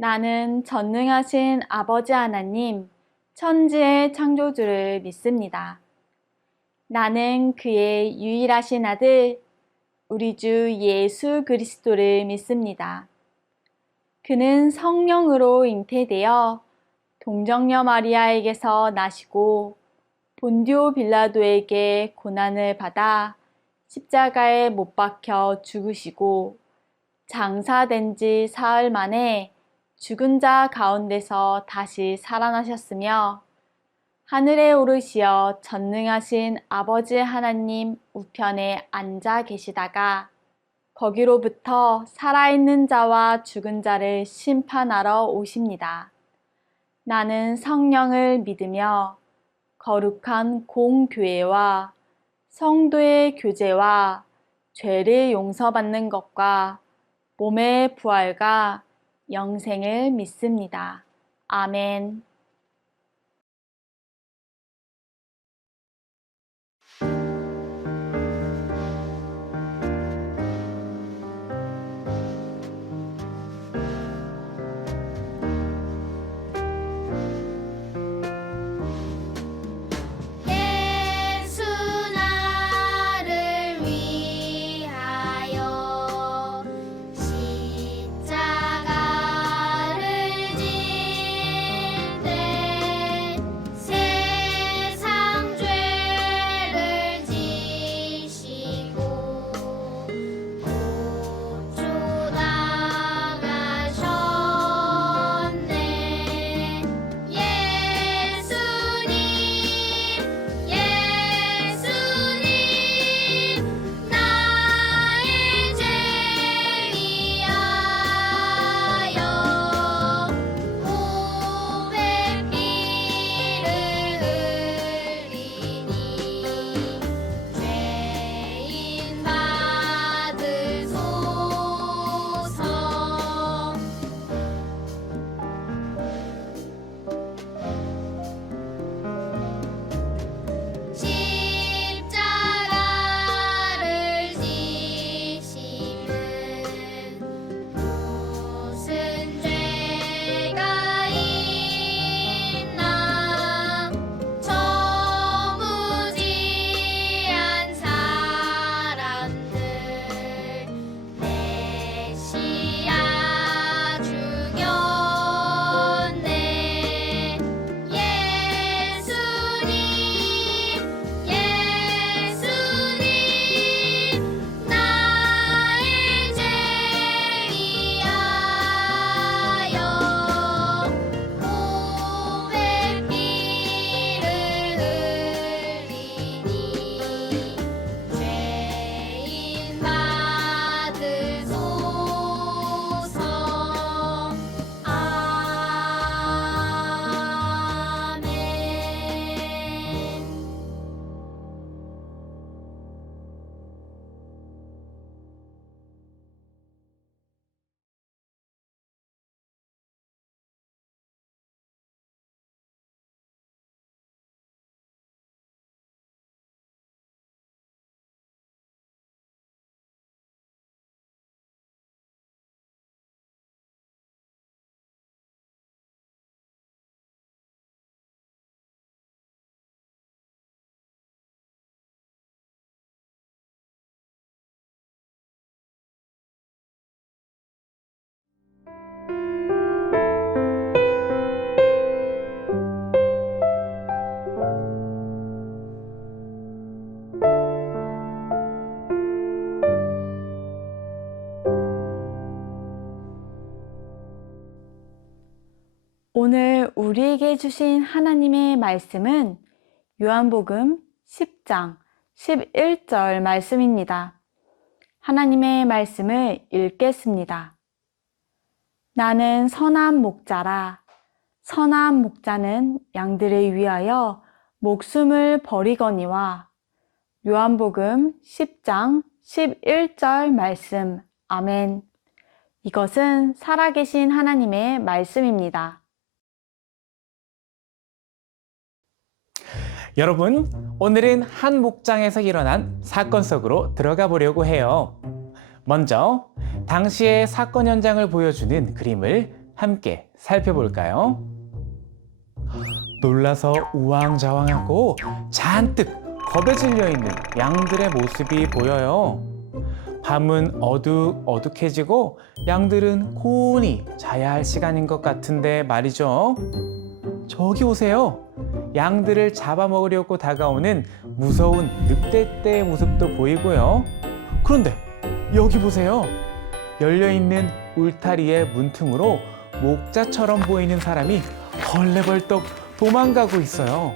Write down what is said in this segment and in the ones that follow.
나는 전능하신 아버지 하나님, 천지의 창조주를 믿습니다. 나는 그의 유일하신 아들, 우리 주 예수 그리스도를 믿습니다. 그는 성령으로 잉태되어 동정녀 마리아에게서 나시고 본디오 빌라도에게 고난을 받아 십자가에 못 박혀 죽으시고 장사된 지 사흘 만에 죽은 자 가운데서 다시 살아나셨으며 하늘에 오르시어 전능하신 아버지 하나님 우편에 앉아 계시다가 거기로부터 살아있는 자와 죽은 자를 심판하러 오십니다. 나는 성령을 믿으며 거룩한 공교회와 성도의 교제와 죄를 용서받는 것과 몸의 부활과 영생을 믿습니다. 아멘. 예수 나를 위하여 십자가를 질때 세상 죄를 지시고 고초당하셨네. 예수님 나의 죄 위하여 보배비를 흘리니 죄인 받으소서. 십자가를 지심은 무슨 죄가 있나. 저무지한 사람들 메시아 죽였네. 예수님 나의 죄 위하여 보배비를 흘리니 죄인 받으소서. 아멘. 오늘 우리에게 주신 하나님의 말씀은 요한복음 10장 11절 말씀입니다. 하나님의 말씀을 읽겠습니다. 나는 선한 목자라. 선한 목자는 양들을 위하여 목숨을 버리거니와. 요한복음 10장 11절 말씀. 아멘. 이것은 살아계신 하나님의 말씀입니다. 여러분, 오늘은 한 목장에서 일어난 사건 속으로 들어가 보려고 해요. 먼저 당시의 사건 현장을 보여주는 그림을 함께 살펴볼까요? 놀라서 우왕좌왕하고 잔뜩 겁에 질려 있는 양들의 모습이 보여요. 밤은 어둑어둑해지고 양들은 곤히 자야 할 시간인 것 같은데 말이죠. 저기 보세요. 양들을 잡아먹으려고 다가오는 무서운 늑대떼의 모습도 보이고요. 그런데 여기 보세요. 열려있는 울타리의 문틈으로 목자처럼 보이는 사람이 벌레벌떡 도망가고 있어요.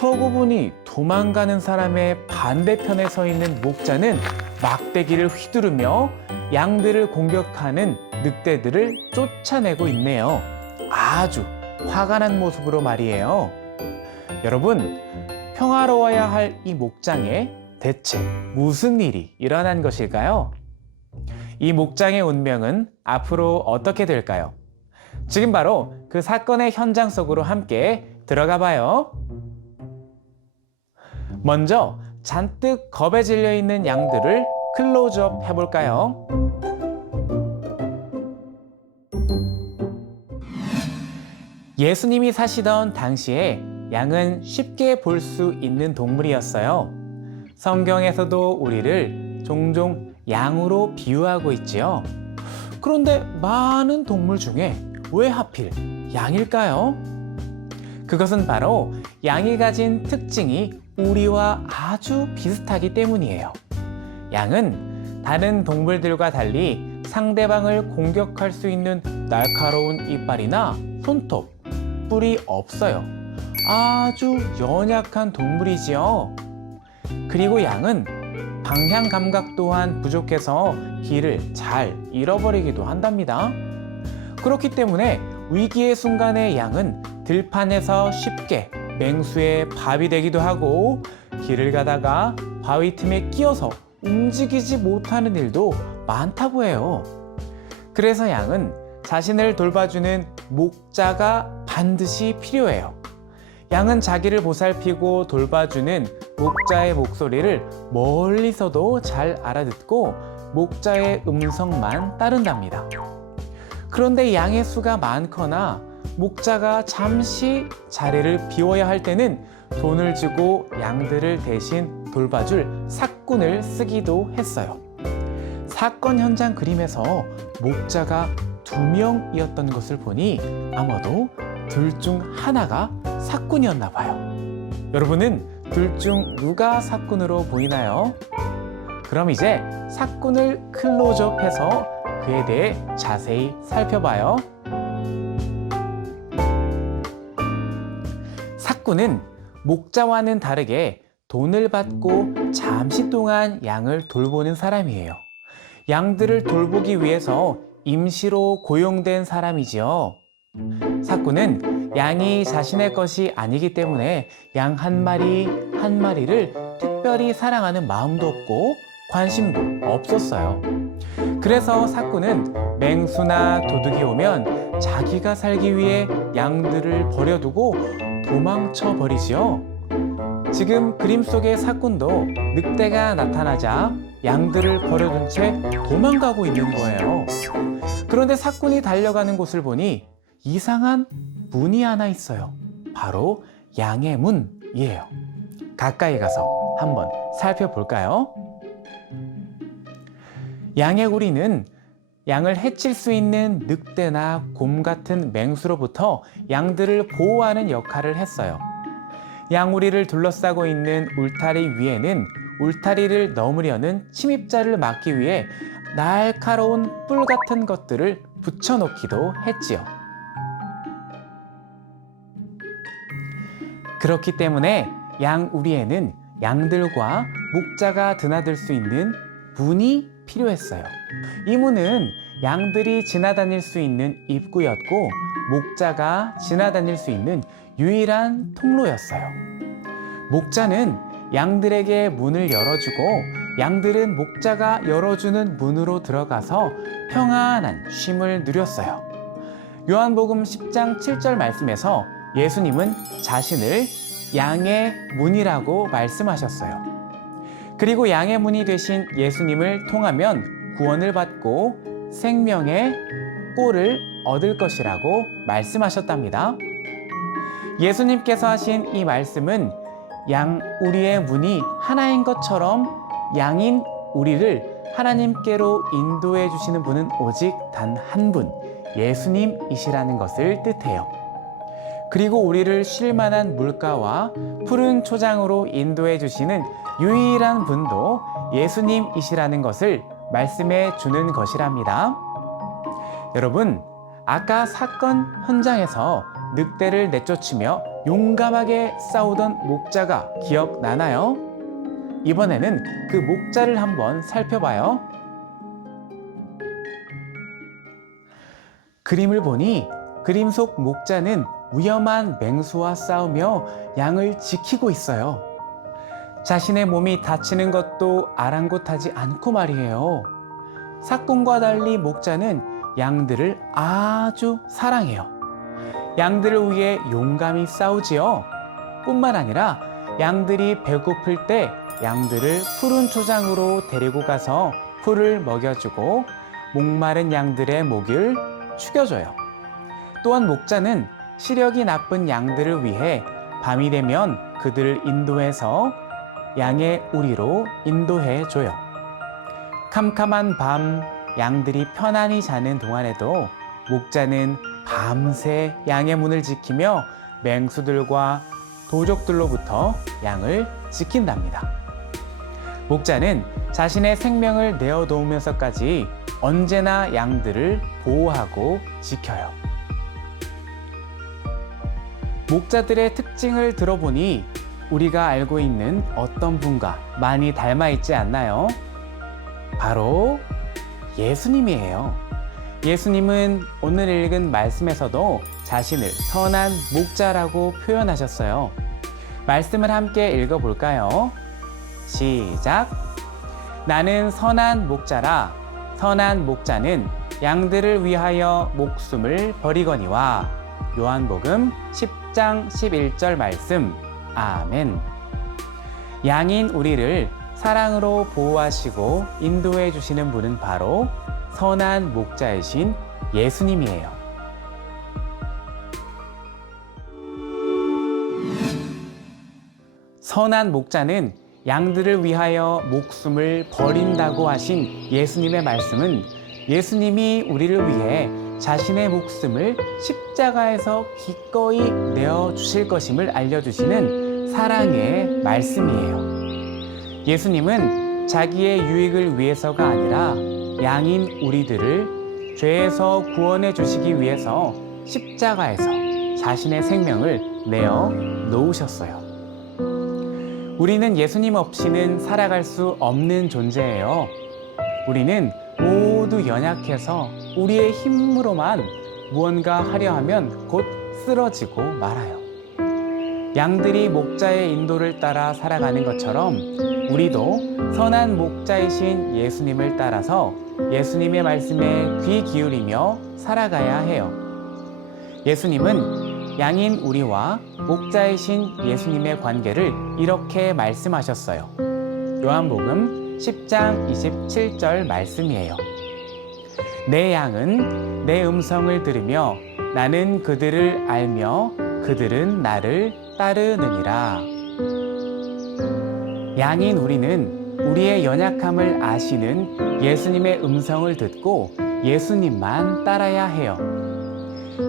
그러고 보니 도망가는 사람의 반대편에 서 있는 목자는 막대기를 휘두르며 양들을 공격하는 늑대들을 쫓아내고 있네요. 아주 화가 난 모습으로 말이에요. 여러분, 평화로워야 할 이 목장에 대체 무슨 일이 일어난 것일까요? 이 목장의 운명은 앞으로 어떻게 될까요? 지금 바로 그 사건의 현장 속으로 함께 들어가 봐요. 먼저 잔뜩 겁에 질려 있는 양들을 클로즈업 해볼까요? 예수님이 사시던 당시에 양은 쉽게 볼 수 있는 동물이었어요. 성경에서도 우리를 종종 양으로 비유하고 있지요. 그런데 많은 동물 중에 왜 하필 양일까요? 그것은 바로 양이 가진 특징이 우리와 아주 비슷하기 때문이에요. 양은 다른 동물들과 달리 상대방을 공격할 수 있는 날카로운 이빨이나 손톱, 뿔이 없어요. 아주 연약한 동물이지요. 그리고 양은 방향 감각 또한 부족해서 길을 잘 잃어버리기도 한답니다. 그렇기 때문에 위기의 순간에 양은 들판에서 쉽게 맹수의 밥이 되기도 하고 길을 가다가 바위 틈에 끼어서 움직이지 못하는 일도 많다고 해요. 그래서 양은 자신을 돌봐주는 목자가 반드시 필요해요. 양은 자기를 보살피고 돌봐주는 목자의 목소리를 멀리서도 잘 알아듣고 목자의 음성만 따른답니다. 그런데 양의 수가 많거나 목자가 잠시 자리를 비워야 할 때는 돈을 주고 양들을 대신 돌봐줄 삭군을 쓰기도 했어요. 사건 현장 그림에서 목자가 2명이었던 것을 보니 아마도 둘 중 하나가 삭군이었나 봐요. 여러분은 둘 중 누가 삭군으로 보이나요? 그럼 이제 삭군을 클로즈업해서 그에 대해 자세히 살펴봐요. 삭군은 목자와는 다르게 돈을 받고 잠시 동안 양을 돌보는 사람이에요. 양들을 돌보기 위해서 임시로 고용된 사람이지요. 삭군은 양이 자신의 것이 아니기 때문에 양 한 마리 한 마리를 특별히 사랑하는 마음도 없고 관심도 없었어요. 그래서 삭군은 맹수나 도둑이 오면 자기가 살기 위해 양들을 버려두고 도망쳐 버리지요. 지금 그림 속의 삭군도 늑대가 나타나자 양들을 버려둔 채 도망가고 있는 거예요. 그런데 삭군이 달려가는 곳을 보니 이상한 문이 하나 있어요. 바로 양의 문이에요. 가까이 가서 한번 살펴볼까요? 양의 우리는 양을 해칠 수 있는 늑대나 곰 같은 맹수로부터 양들을 보호하는 역할을 했어요. 양우리를 둘러싸고 있는 울타리 위에는 울타리를 넘으려는 침입자를 막기 위해 날카로운 뿔 같은 것들을 붙여놓기도 했지요. 그렇기 때문에 양우리에는 양들과 목자가 드나들 수 있는 문이 필요했어요. 이 문은 양들이 지나다닐 수 있는 입구였고 목자가 지나다닐 수 있는 유일한 통로였어요. 목자는 양들에게 문을 열어주고 양들은 목자가 열어주는 문으로 들어가서 평안한 쉼을 누렸어요. 요한복음 10장 7절 말씀에서 예수님은 자신을 양의 문이라고 말씀하셨어요. 그리고 양의 문이 되신 예수님을 통하면 구원을 받고 생명의 꼴을 얻을 것이라고 말씀하셨답니다. 예수님께서 하신 이 말씀은 우리의 문이 하나인 것처럼 양인 우리를 하나님께로 인도해 주시는 분은 오직 단 한 분, 예수님이시라는 것을 뜻해요. 그리고 우리를 쉴만한 물가와 푸른 초장으로 인도해 주시는 유일한 분도 예수님이시라는 것을 말씀해 주는 것이랍니다. 여러분, 아까 사건 현장에서 늑대를 내쫓으며 용감하게 싸우던 목자가 기억나나요? 이번에는 그 목자를 한번 살펴봐요. 그림을 보니 그림 속 목자는 위험한 맹수와 싸우며 양을 지키고 있어요. 자신의 몸이 다치는 것도 아랑곳하지 않고 말이에요. 사건과 달리 목자는 양들을 아주 사랑해요. 양들을 위해 용감히 싸우지요. 뿐만 아니라 양들이 배고플 때 양들을 푸른 초장으로 데리고 가서 풀을 먹여주고 목마른 양들의 목을 축여줘요. 또한 목자는 시력이 나쁜 양들을 위해 밤이 되면 그들을 인도해서 양의 우리로 인도해줘요. 캄캄한 밤 양들이 편안히 자는 동안에도 목자는 밤새 양의 문을 지키며 맹수들과 도적들로부터 양을 지킨답니다. 목자는 자신의 생명을 내어놓으면서까지 언제나 양들을 보호하고 지켜요. 목자들의 특징을 들어보니 우리가 알고 있는 어떤 분과 많이 닮아 있지 않나요? 바로 예수님이에요. 예수님은 오늘 읽은 말씀에서도 자신을 선한 목자라고 표현하셨어요. 말씀을 함께 읽어볼까요? 시작! 나는 선한 목자라. 선한 목자는 양들을 위하여 목숨을 버리거니와. 요한복음 10장 11절 말씀. 아멘. 양인 우리를 사랑으로 보호하시고 인도해 주시는 분은 바로 선한 목자이신 예수님이에요. 선한 목자는 양들을 위하여 목숨을 버린다고 하신 예수님의 말씀은 예수님이 우리를 위해 자신의 목숨을 십자가에서 기꺼이 내어주실 것임을 알려주시는 사랑의 말씀이에요. 예수님은 자기의 유익을 위해서가 아니라 양인 우리들을 죄에서 구원해 주시기 위해서 십자가에서 자신의 생명을 내어 놓으셨어요. 우리는 예수님 없이는 살아갈 수 없는 존재예요. 우리는 모두 연약해서 우리의 힘으로만 무언가 하려 하면 곧 쓰러지고 말아요. 양들이 목자의 인도를 따라 살아가는 것처럼 우리도 선한 목자이신 예수님을 따라서 예수님의 말씀에 귀 기울이며 살아가야 해요. 예수님은 양인 우리와 목자이신 예수님의 관계를 이렇게 말씀하셨어요. 요한복음 10장 27절 말씀이에요. 내 양은 내 음성을 들으며 나는 그들을 알며 그들은 나를 따르느니라. 양인 우리는 우리의 연약함을 아시는 예수님의 음성을 듣고 예수님만 따라야 해요.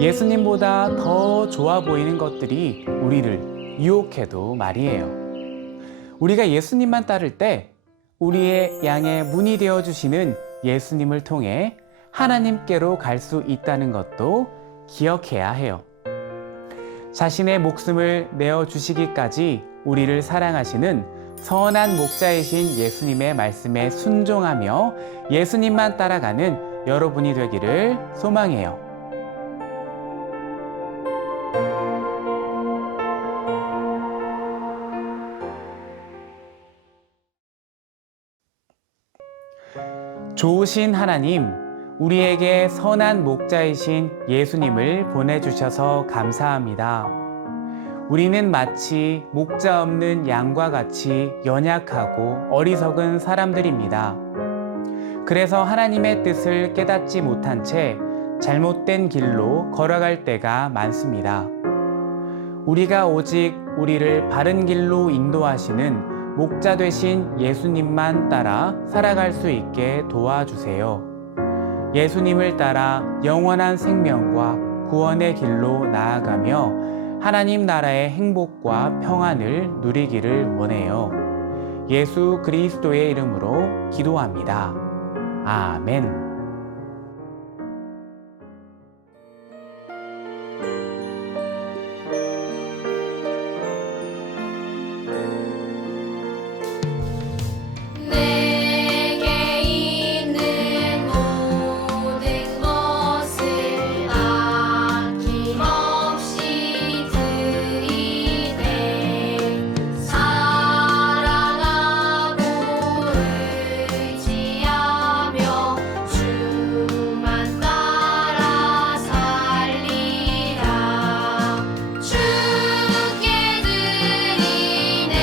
예수님보다 더 좋아 보이는 것들이 우리를 유혹해도 말이에요. 우리가 예수님만 따를 때 우리의 양의 문이 되어주시는 예수님을 통해 하나님께로 갈 수 있다는 것도 기억해야 해요. 자신의 목숨을 내어주시기까지 우리를 사랑하시는 선한 목자이신 예수님의 말씀에 순종하며 예수님만 따라가는 여러분이 되기를 소망해요. 좋으신 하나님, 우리에게 선한 목자이신 예수님을 보내주셔서 감사합니다. 우리는 마치 목자 없는 양과 같이 연약하고 어리석은 사람들입니다. 그래서 하나님의 뜻을 깨닫지 못한 채 잘못된 길로 걸어갈 때가 많습니다. 우리가 오직 우리를 바른 길로 인도하시는 목자 되신 예수님만 따라 살아갈 수 있게 도와주세요. 예수님을 따라 영원한 생명과 구원의 길로 나아가며 하나님 나라의 행복과 평안을 누리기를 원해요. 예수 그리스도의 이름으로 기도합니다. 아멘. 내게 있는 모든 것을 아낌없이 드리네. 사랑하고 의지하며 주만 따라 살리라. 주께 드리네.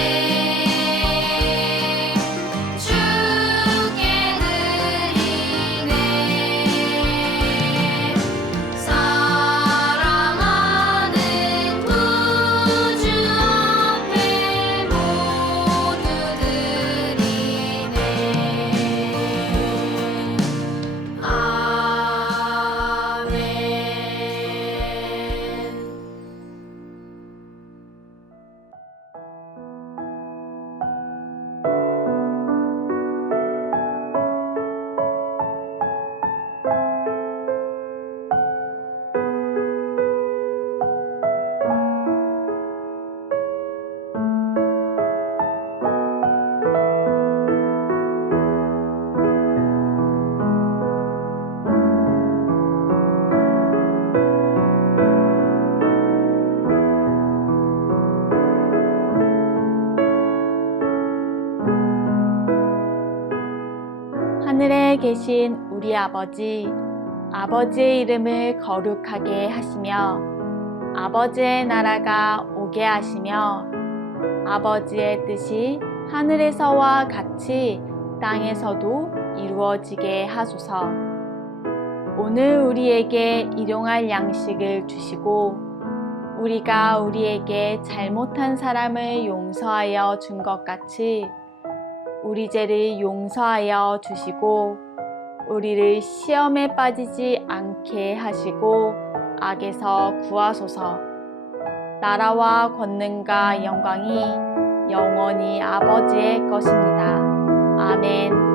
주께 드리네. 사랑하는 구주 앞에 모두 드리네. 아멘. 하늘에 계신 우리 아버지, 아버지의 이름을 거룩하게 하시며 아버지의 나라가 오게 하시며 아버지의 뜻이 하늘에서와 같이 땅에서도 이루어지게 하소서. 오늘 우리에게 일용할 양식을 주시고 우리가 우리에게 잘못한 사람을 용서하여 준 것 같이 우리 죄를 용서하여 주시고 우리를 시험에 빠지지 않게 하시고 악에서 구하소서. 나라와 권능과 영광이 영원히 아버지의 것입니다. 아멘.